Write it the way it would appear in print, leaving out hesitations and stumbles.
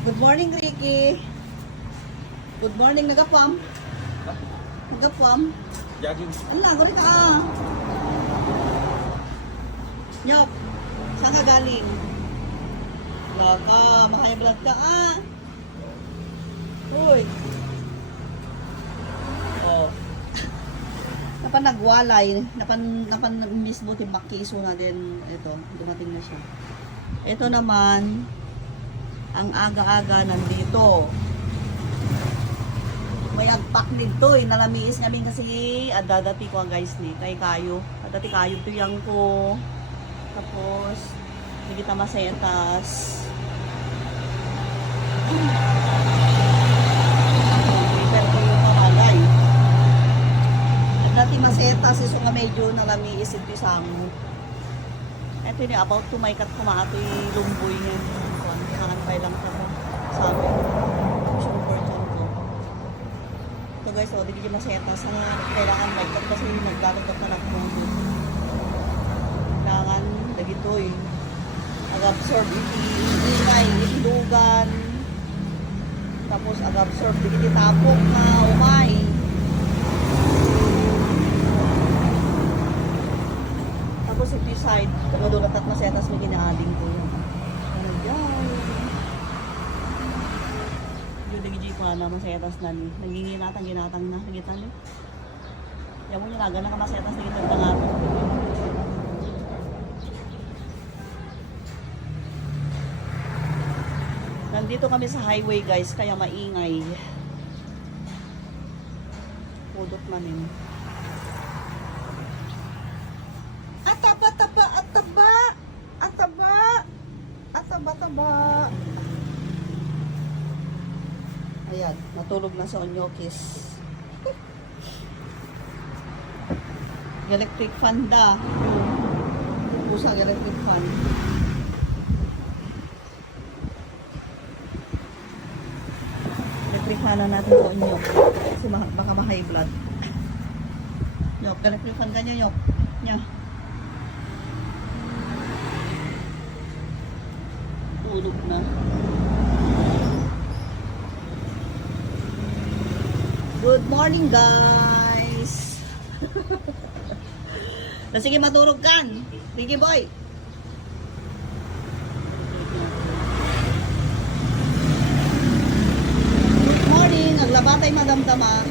Good morning, Ricky. Good morning, nagapam. Nagapam. Jogging. Ano lang, gawin ka. Nyok, saan ka galing? Vlog ka, makayablog ka Uy. Oh. Napan nagwalay, napan mismo timbak kiso na din ito, dumating na siya. Ito naman ang aga-aga nandito. May agpak dito nalamiis namin kasi adadati ko guys ni kay kayo. Adati kayo tuyang ko. Tapos hindi kita masetas. Prepare ko yung kamalay. Adati masetas iso nga medyo nalamiis ito samo. Ito ni about to may kat kumato yung lumboy niya. Nakantay lang sa sabi. Super dyan ko. So guys, di ko masetas. Ang kailangan may kat kasi nagdadagat na nagmundo. Kailangan dagitoy. Ag-absorb ingay, ilugan. Tapos ag-absorb tapok na umay. Tapos ito side, nadulat at masetas may ginaaling ko yun. Ano yan? Yung nagiging ko na masetas na ni. Naginginatang ginatang na. Nagitan yun. Yan mo nyo naga na masetas na ginatang na nga. Nandito kami sa highway guys, kaya maingay. Pudot namin. Ataba. Ayan, natulog na sa onyokis. Electric fan da. Pusang electric fan. Electric fan na natin sa onyok. Kasi baka ma-high blood. Nyok, electric fan ka nyok. Nyok. Tulog na. Good morning guys. Sige matulog kan. Ricky boy. Good morning. Naglabatay madamdama.